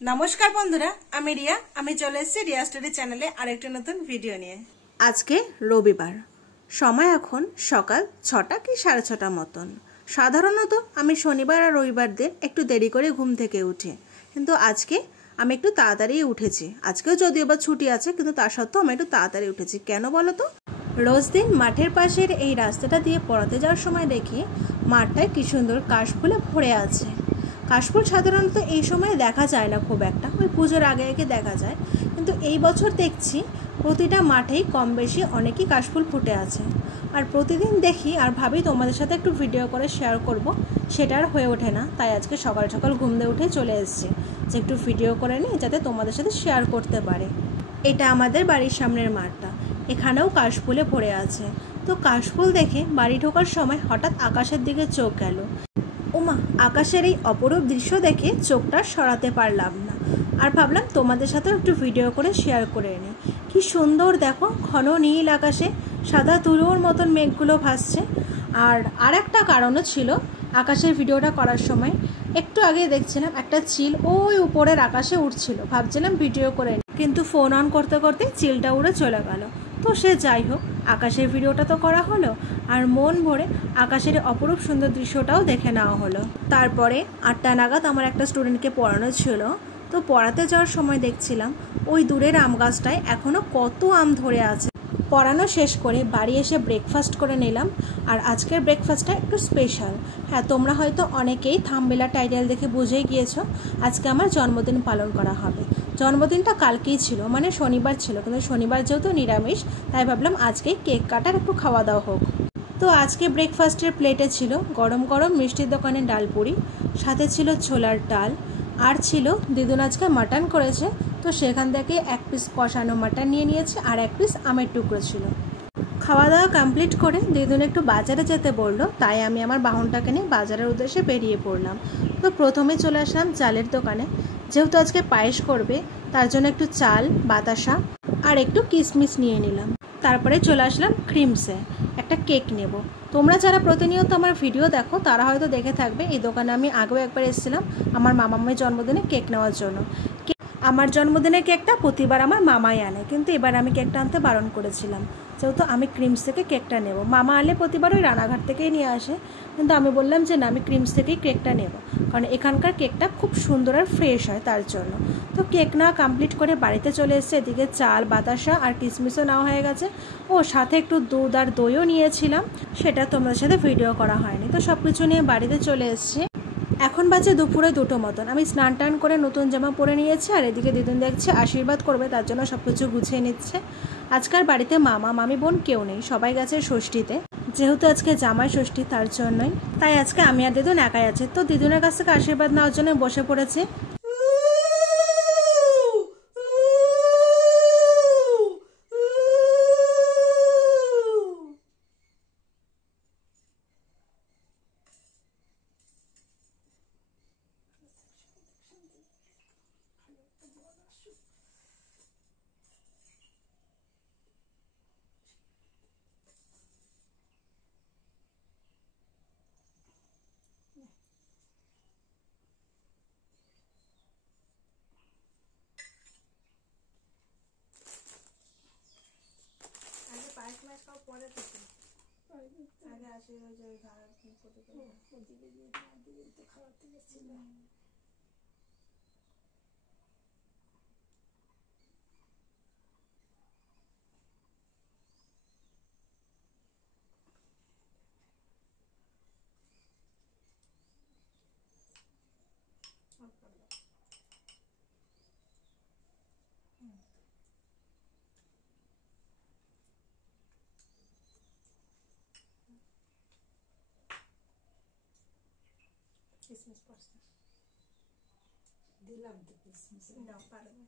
নমস্কার বন্ধুরা, আমি রিয়া। আমি চলে এসেছি রিয়া স্টোরি চ্যানেলে আরেকটা নতুন ভিডিও নিয়ে। আজকে রবিবার, সময় এখন সকাল 6টা কি 6:30 মতন। সাধারণত আমি শনিবার আর রবিবার দিন একটু দেরি করে ঘুম থেকে উঠি, কিন্তু আজকে আমি একটু তাড়াতাড়ি উঠেছি। আজকেও যদিও বা ছুটি আছে, কিন্তু তা সত্ত্বেও আমি একটু তাড়াতাড়ি উঠেছি। কেন বলো তো? রোজ দিন মাঠের পাশের এই রাস্তাটা দিয়ে পড়াতে যাওয়ার সময় দেখি মাঠটায় কি সুন্দর কাশফুলে ভরে আছে। কাশফুল সাধারণত এই সময় দেখা যায় না খুব একটা, ওই পুজোর আগে আগে দেখা যায়, কিন্তু এই বছর দেখছি প্রতিটা মাঠেই কম বেশি অনেকই কাশফুল ফুটে আছে। আর প্রতিদিন দেখি আর ভাবি তোমাদের সাথে একটু ভিডিও করে শেয়ার করব, সেটা আর হয়ে ওঠে না। তাই আজকে সকাল সকাল ঘুম দিয়ে উঠে চলে এসেছি যে একটু ভিডিও করে নিই, যাতে তোমাদের সাথে শেয়ার করতে পারে। এটা আমাদের বাড়ির সামনের মাঠটা, এখানেও কাশফুলে ভরে আছে। তো কাশফুল দেখে বাড়ি ঢোকার সময় হঠাৎ আকাশের দিকে চোখ গেল। ওমা, আকাশের এই অপরূপ দৃশ্য দেখে চোখটা সরাতে পারলাম না, আর ভাবলাম তোমাদের সাথেও একটু ভিডিও করে শেয়ার করে নিই। কি সুন্দর দেখো, ঘন নীল আকাশে সাদা তুলোর মতন মেঘগুলো ভাসছে। আর একটা কারণও ছিল আকাশের ভিডিওটা করার সময়। একটু আগে দেখছিলাম একটা চিল ওই উপরের আকাশে উঠছিল, ভাবছিলাম ভিডিও করে নিই, কিন্তু ফোন অন করতে করতে চিলটা উড়ে চলে গেল। তো সে যাই হোক, আকাশের ভিডিওটা তো করা হলো, আর মন ভরে আকাশের অপরূপ সুন্দর দৃশ্যটাও দেখে নেওয়া হলো। তারপরে 8টা নাগাদ আমার একটা স্টুডেন্টকে পড়ানো ছিল, তো পড়াতে যাওয়ার সময় দেখছিলাম ওই দূরের আম গাছটায় এখনও কত আম ধরে আছে। পড়ানো শেষ করে বাড়ি এসে ব্রেকফাস্ট করে নিলাম। আর আজকের ব্রেকফাস্টটা একটু স্পেশাল। হ্যাঁ, তোমরা হয়তো অনেকেই থাম্বনেল টাইটেল দেখে বুঝেই গিয়েছো আজকে আমার জন্মদিন পালন করা হবে। জন্মদিনটা কালকেই ছিল, মানে শনিবার ছিল, কিন্তু শনিবার যেহেতু নিরামিষ, তাই ভাবলাম আজকেই কেক কাটার একটু খাওয়া দাওয়া হোক। তো আজকে ব্রেকফাস্টের প্লেটে ছিল গরম গরম মিষ্টির দোকানের ডালপুরি, সাথে ছিল ছোলার ডাল, আর ছিল দিদুন আজকে মাটন করেছে, তো সেখান থেকে 1 পিস কষানো মাটন নিয়ে নিয়েছে, আর 1 পিস আমের টুকরো ছিল। খাওয়া দাওয়া কমপ্লিট করে দিদুন একটু বাজারে যেতে বললো, তাই আমি আমার বাহনটাকে নিয়ে বাজারের উদ্দেশ্যে বেরিয়ে পড়লাম। তো প্রথমে চলে আসলাম চালের দোকানে, যেহেতু আজকে পায়েস করবে তার জন্য একটু চাল, বাতাসা আর একটু কিশমিশ নিয়ে নিলাম। তারপরে চলে আসলাম ক্রিমসে, একটা কেক নেব। তোমরা যারা প্রতিনিয়ত আমার ভিডিও দেখো তারা হয়তো দেখে থাকবে, এই দোকানে আমি আগেও একবার এসেছিলাম আমার মামামের জন্মদিনে কেক নেওয়ার জন্য। আমার জন্মদিনের কেকটা প্রতিবার আমার মামাই আনে, কিন্তু এবার আমি কেকটা আনতে বারণ করেছিলাম, যেহেতু আমি ক্রিমস থেকে কেকটা নেব। মামা আনলে প্রতিবার ওই রানাঘাট থেকেই নিয়ে আসে, কিন্তু আমি বললাম যে না, আমি ক্রিমস থেকেই কেকটা নেব, কারণ এখানকার কেকটা খুব সুন্দর আর ফ্রেশ হয় তার জন্য। তো কেক না কমপ্লিট করে বাড়িতে চলে এসেছে। এদিকে চাল, বাতাসা আর কিশমিশও নেওয়া হয়ে গেছে, ও সাথে একটু দুধ আর দইও নিয়েছিলাম, সেটা তোমাদের সাথে ভিডিও করা হয়নি। তো সব কিছু নিয়ে বাড়িতে চলে এসেছি। এখন বাজে দুপুরে 2টো মতন। আমি স্নান টান করে নতুন জামা পরে নিয়েছি, আর এদিকে দিদুন দেখছে আশীর্বাদ করবে, তার জন্য সব কিছু গুছিয়ে নিচ্ছে। আজকাল বাড়িতে মামা মামি বোন কেউ নেই, সবাই গেছে ষষ্ঠীতে, যেহেতু আজকে জামাই ষষ্ঠী তার জন্যই। তাই আজকে আমি আর দিদুন একাই আছে। তো দিদুনের কাছ থেকে আশীর্বাদ নেওয়ার জন্য বসে পড়েছে। কিশমিশ পড়ছে দিলাম, তো কিশমিশ নাও পারবে।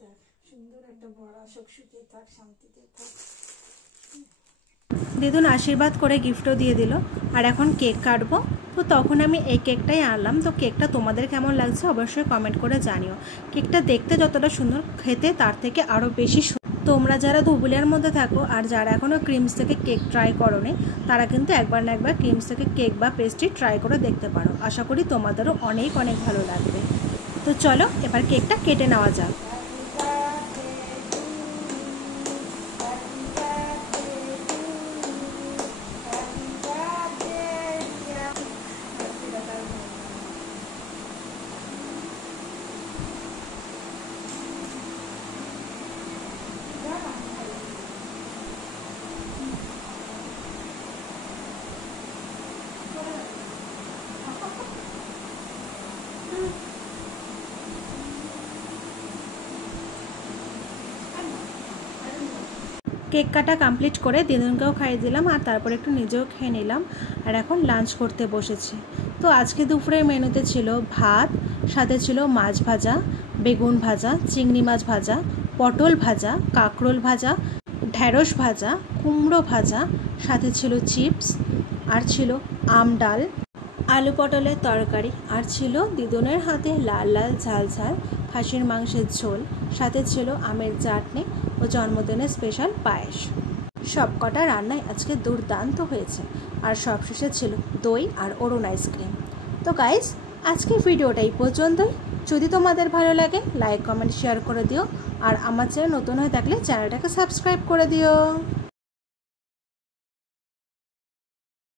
থাক, সুন্দর একটা বড় আসুক, সুখে থাক, শান্তিতে থাক। দিদুন আশীর্বাদ করে গিফটও দিয়ে দিল, আর এখন কেক কাটবো। তো তখন আমি এই কেকটাই আনলাম। তো কেকটা তোমাদের কেমন লাগছে অবশ্যই কমেন্ট করে জানিও। কেকটা দেখতে যতটা সুন্দর, খেতে তার থেকে আরও বেশি। তো তোমরা যারা ধুবুলিয়ার মধ্যে থাকো আর যারা এখনও ক্রিমস থেকে কেক ট্রাই করোনি তারা কিন্তু একবার না একবার ক্রিমস থেকে কেক বা পেস্ট্রি ট্রাই করে দেখতে পারো। আশা করি তোমাদেরও অনেক অনেক ভালো লাগবে। তো চলো এবার কেকটা কেটে নেওয়া যাক। কেক কাটা কমপ্লিট করে দিদুনকেও খাইয়ে দিলাম আর তারপর একটু নিজেও খেয়ে নিলাম। আর এখন লাঞ্চ করতে বসেছি। তো আজকে দুপুরের মেনুতে ছিল ভাত, সাথে ছিল মাছ ভাজা, বেগুন ভাজা, চিংড়ি মাছ ভাজা, পটল ভাজা, কাঁকরোল ভাজা, ঢ্যাঁড়স ভাজা, কুমড়ো ভাজা, সাথে ছিল চিপস, আর ছিল আম ডাল, আলু পটলের তরকারি, আর ছিল দিদুনের হাতে লাল লাল ঝাল ঝাল খাসির মাংসের ঝোল, সাথে ছিল আমের চাটনি ও জন্মদিনের স্পেশাল পায়েস। সব কটা রান্নাই আজকে দুর্দান্ত হয়েছে। আর সবশেষে ছিল দই আর অরুণ আইসক্রিম। তো গাইস, আজকের ভিডিওটা এই পর্যন্তই। যদি তোমাদের ভালো লাগে লাইক কমেন্ট শেয়ার করে দিও, আর আমার চ্যানেল নতুন হয়ে থাকলে চ্যানেলটাকে সাবস্ক্রাইব করে দিও।